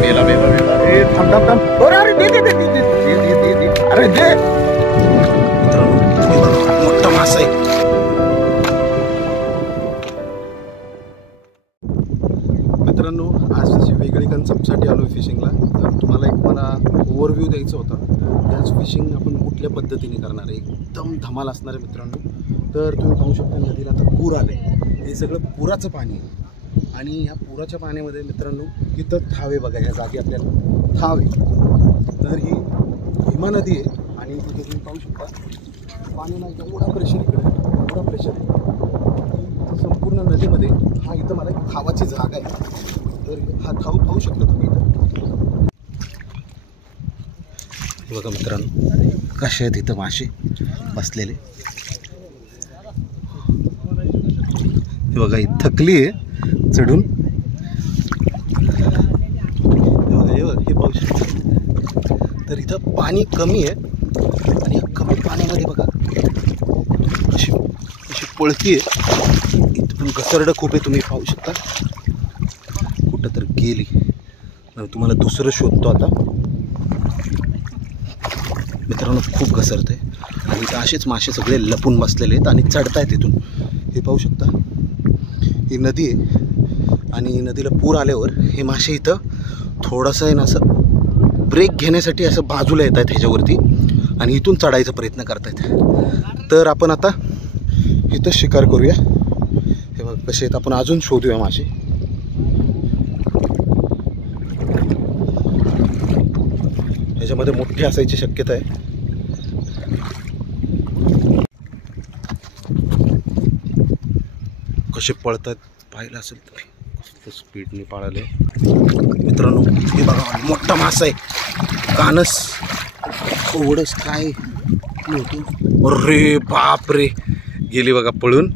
मेला मेला मेला ए थांब थांब थांब. अरे दे दे दे दे दे दे दे. अरे दे. मोठा मासा आहे. मित्रांनो, आज अशी वेगळी कन्सेप्टसाठी आलो फिशिंगला. तर तुम्हाला एक मला ओव्हरव्ह्यू द्यायचा होता. आज फिशिंग आपण कुठल्या पद्धतीने करणार आहे, एकदम धमाल असणार आहे मित्रांनो. तर तुम्ही पाहू शकता नदीला आता पूर आले. हे सगळं पुराचं पाणी आहे आणि ह्या पुराच्या पाण्यामध्ये मित्रांनो इथं थावे बघा, ह्या जागी आपल्याला थावे. तर ही भीमा नदी आहे आणि इथे तुम्ही पाहू शकता पाण्याला एवढा प्रेशर, इकडे एवढा प्रेशर आहे संपूर्ण नदीमध्ये. हा इथं मला एक थावाची जागा आहे. तर हा थाव पाहू शकता तुम्ही इथं. बघा मित्रांनो कसे आहेत इथं मासे बसलेले. हे बघा ही थकली आहे चढून. हे पाहू शकता. तर इथं पाणी कमी आहे आणि या कमी पाण्यामध्ये बघा अशी अशी पळती आहे. इथं पण घसरडं खूप आहे, तुम्ही पाहू शकता. कुठं तर गेली. तुम्हाला दुसरं शोधतो आता. मित्रांनो खूप घसरत आहे आणि इथं असेच मासे सगळे लपून बसलेले आहेत आणि चढतायत इथून. हे पाहू शकता ही नदी आहे आणि नदीला पूर आल्यावर हे मासे इथं थोडंसं आहे ना असं ब्रेक घेण्यासाठी असं बाजूला येत आहेत ह्याच्यावरती आणि इथून चढायचा प्रयत्न करतायत. तर आपण आता इथं शिकार करूया. हे बघ कसे आहेत, आपण अजून शोधूया मासे. ह्याच्यामध्ये मोठे असायची शक्यता आहे. कसे पळतात पाहिलं असेल तर. स्पीडने पाळाले मित्रांनो. हे बघा मोठा मासा आहे, कानस ओढस काय होतो. अरे बाप रे, गेली बघा पळून.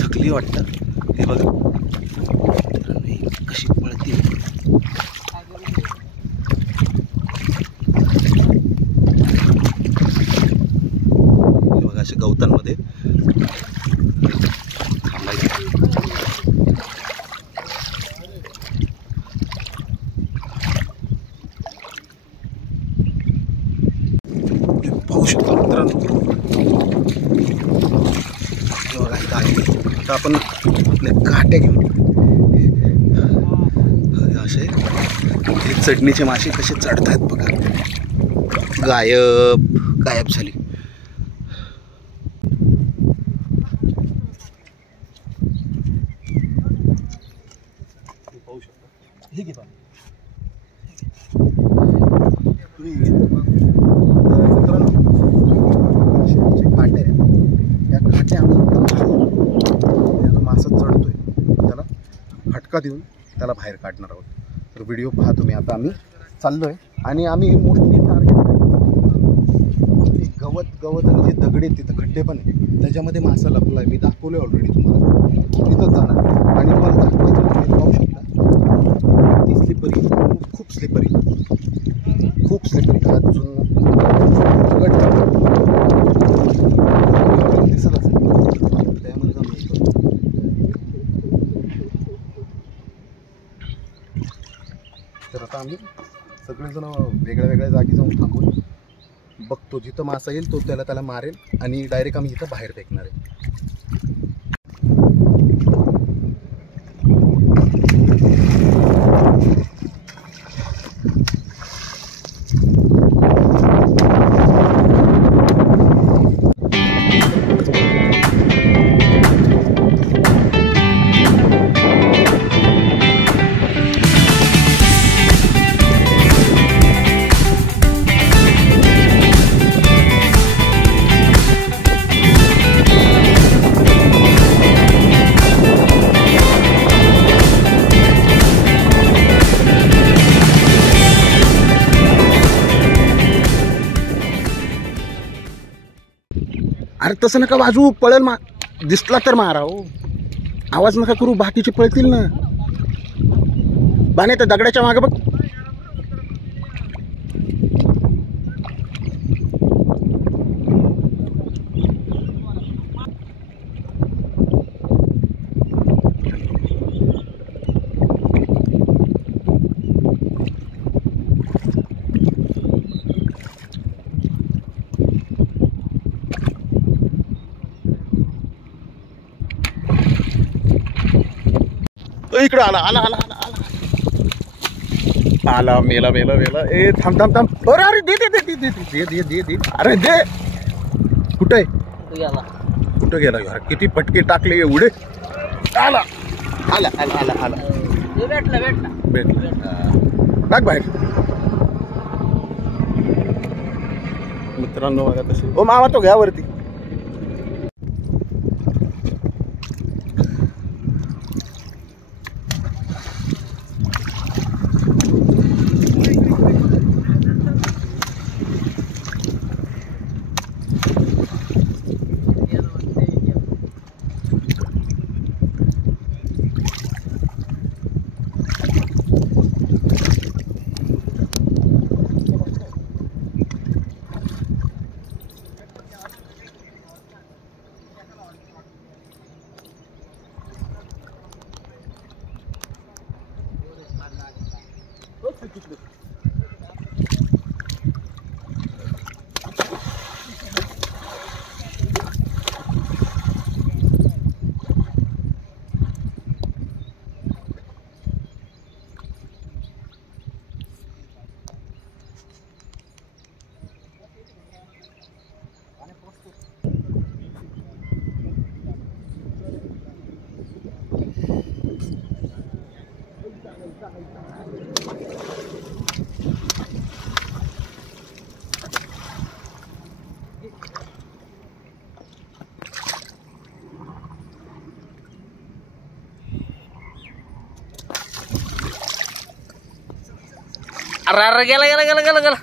थकली वाटतं. हे बघा कशी पळते. हे बघा अशा गवतांमध्ये पाहू शकतो मित्रांनो. आता आपण आपल्या काट्या घेऊन असे चढणीचे मासे कसे चढतात बघा. गायब गायब झाली. पाहू शकता. हे घे बघा काटे आहे. या काट्या जो मासा चढतोय त्याला फटका देऊन त्याला बाहेर काढणार आहोत. तर व्हिडिओ पहा तुम्ही. आता आम्ही चाललो आहे आणि आम्ही मोस्टली टार्गेट गवत आणि जे दगडे तिथं खड्डे पण आहे त्याच्यामध्ये मासा लपला आहे. मी दाखवलं आहे ऑलरेडी तुम्हाला. तिथंच जाणार आणि मला दाखवायचं तुम्ही पाहू शकता. ती स्लिपरी, खूप स्लिपरी, खूप स्लिपरी. अजून दिसत असेल त्यामध्ये जाऊन. तर आता आम्ही सगळेजण वेगळ्या वेगळ्या जागी जाऊन थांबून बघतो. जिथं मासा येईल तो त्याला मारेल आणि डायरेक्ट आम्ही इथं बाहेर फेकणार आहे. अरे तसं नका वाजू, पळेल. दिसला तर मारा हो. आवाज नका करू, बाकीचे पळतील ना. बाने तर दगडाच्या मागे बघ. इकडे आला आला आला आला आला आला मेला मेला मेला. ए थांब थांब थांब. अरे अरे दे दे दे दे दे दे दे दे दे. अरे दे. कुठे कुठं गेला यार? किती पटके टाकले एवढे. आला आला आला आला आला. भेटला टाक बाहेर. मित्रांनो बघा तसे. ओ मामा तो घ्या वरती. अरे गेला गेला गेला गेला गेला.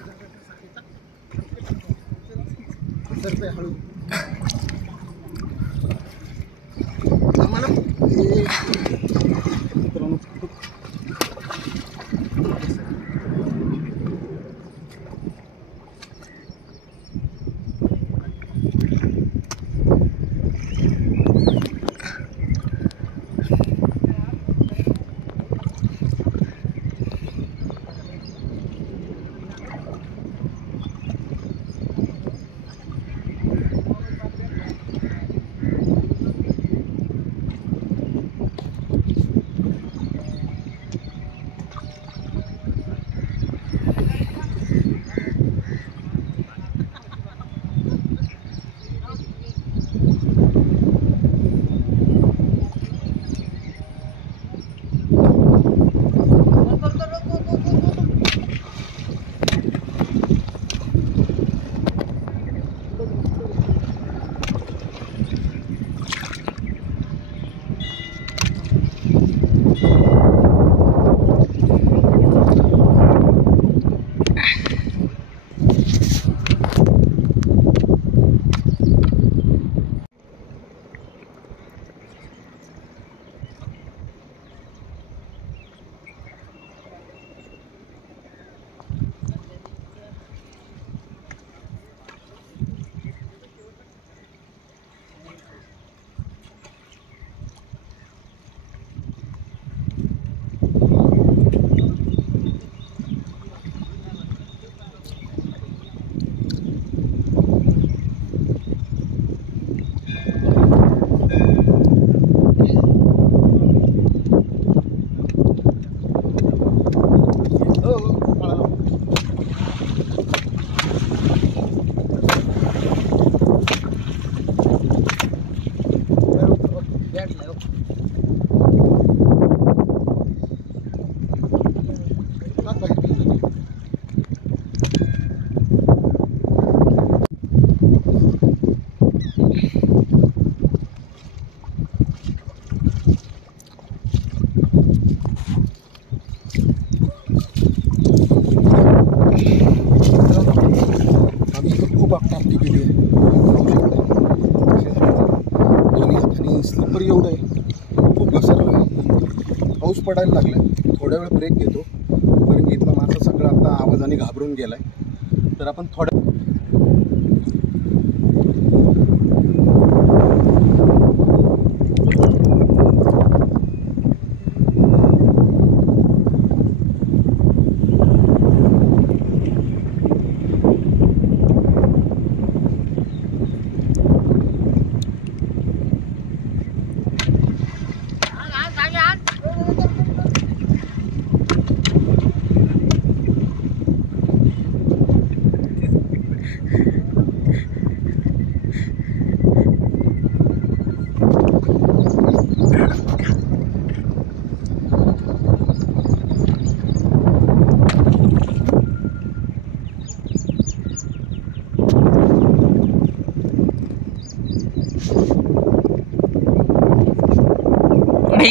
स्लिपर एवढं आहे, खूप घसरलं आहे. पाऊस पडायला लागला. थोड्या वेळ ब्रेक घेतो कारण की इथला मासा सगळा आता आवाजाने घाबरून गेला आहे. तर आपण थोड्या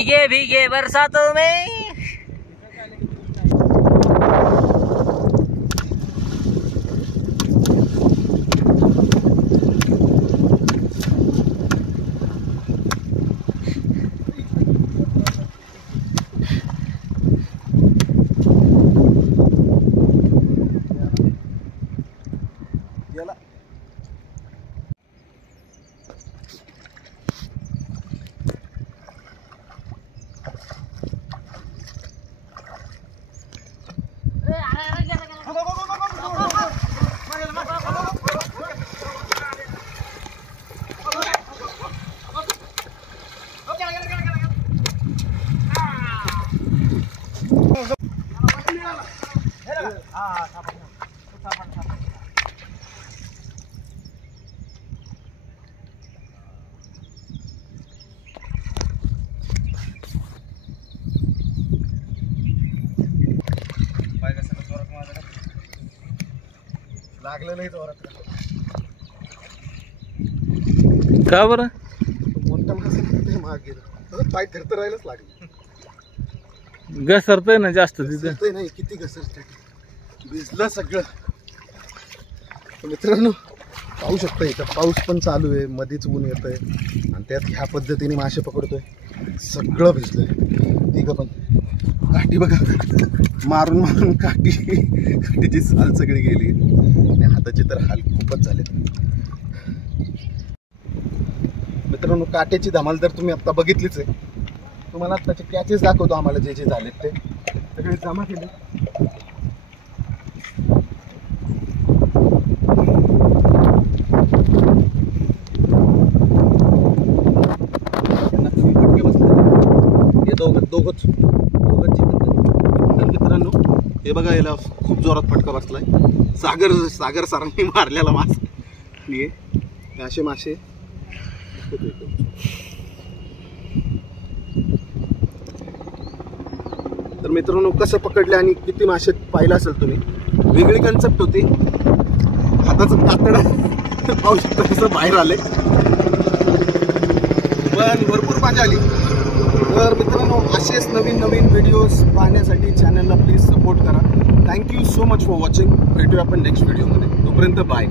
भीगे भीगे बरसातों में। लागलं नाही जोरात का बरं? मोठा माणूस माग गेलं, पाय थरथर राहायलाच लागले. घसरतय ना जास्त तिथं. घसरतंय नाही, किती घसरतंय, भिजलं सगळं. मित्रांनो पाहू शकता इथं पाऊस पण चालू आहे, मध्येच ऊन येतंय आणि त्यात ह्या पद्धतीने मासे पकडतोय. सगळं भिजलंय. ठीक पण काठी बघा, मारून मारून काठीची साल सगळी गेली आणि हाताचे तर हाल खूपच झाले. मित्रांनो काट्याची धमाल तर तुम्ही आता बघितलीच आहे. तुम्हाला त्याचे कॅचेस दाखवतो आम्हाला जे जे झालेत ते सगळे जमा केले. दोघंच तर मित्रांनो हे बघा, याला खूप जोरात फटका बसलाय. सागर सरांनी मारलेला मास हे असे मासे. तर मित्रांनो कसं पकडले आणि किती मासे पाहिलं असेल तुम्ही. वेगळी कन्सेप्ट होती. हाताचं कातडं पाहू शकता कसं बाहेर आले, पण भरपूर मजा आली. तर मित्रांनो असेच नवीन नवीन व्हिडिओज पाहण्यासाठी चॅनलला प्लीज सपोर्ट करा. Thank you so much for watching. भेटूया आपण नेक्स्ट व्हिडिओमध्ये. तोपर्यंत बाय.